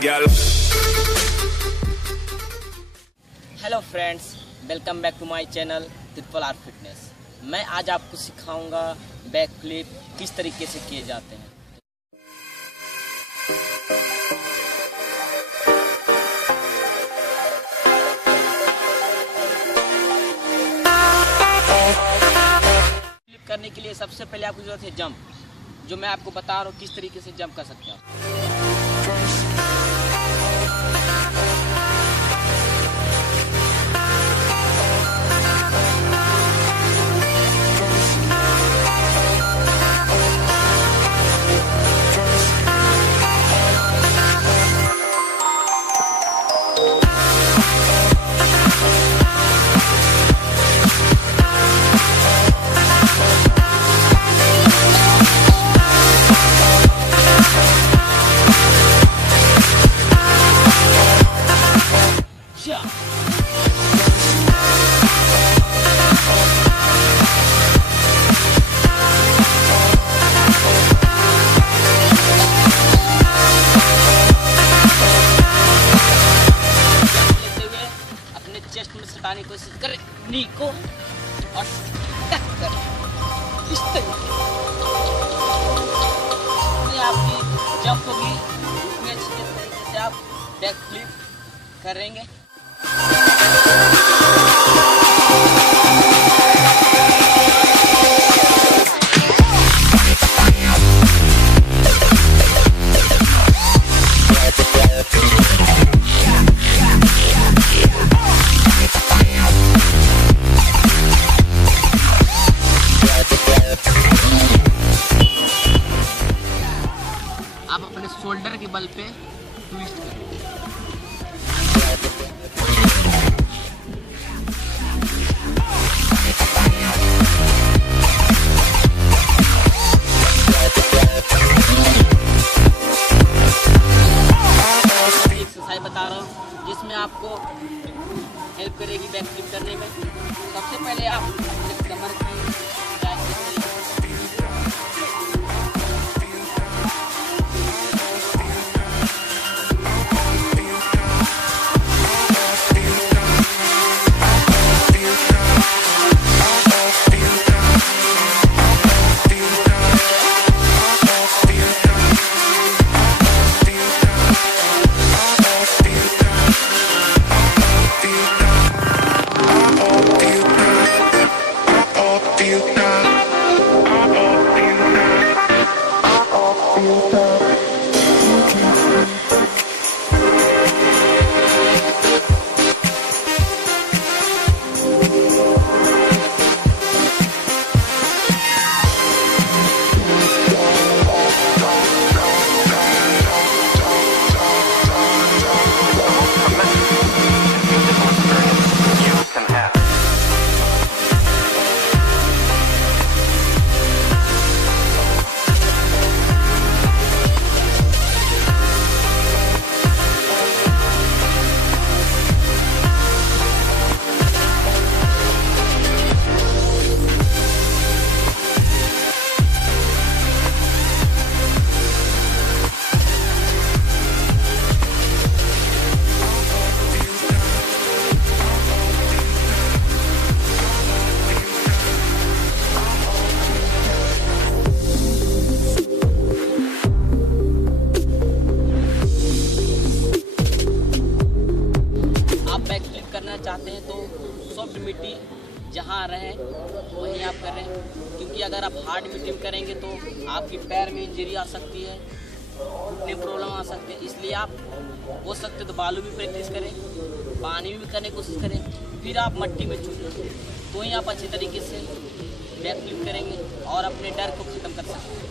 girl. Hello friends, welcome back to my channel triple R fitness. मैं आज आपको सिखाऊंगा बैक फ्लिप किस तरीके से किए जाते हैं। फ्लिप करने के लिए सबसे पहले आपको जरूरत है जंप, जो मैं आपको बता रहा हूँ किस तरीके से जंप कर सकते हैं। चेस्ट में सटाने की कोशिश करें नी को और टक कर इस तरीके से आपकी जंप होगी। उसमें अच्छी तरीके से आप बैक फ्लिप करेंगे। आप अपने शोल्डर के बल पे ट्विस्ट करें। एक्सरसाइज बता रहा हूँ जिसमें आपको हेल्प करेगी बैक फ्लिप करने में। सबसे पहले आप अपने कमर की चाहते हैं तो सॉफ्ट मिट्टी जहाँ रहे वहीं आप करें, क्योंकि अगर आप हार्ड मिट्टी में करेंगे तो आपकी पैर में इंजरी आ सकती है, घुटने प्रॉब्लम आ सकती है। इसलिए आप हो सकते तो बालू भी प्रैक्टिस करें, पानी में भी करने की कोशिश करें, फिर आप मट्टी में चुनें, तो ही आप अच्छे तरीके से बैक फ्लिप करेंगे और अपने डर को ख़त्म कर सकते हैं।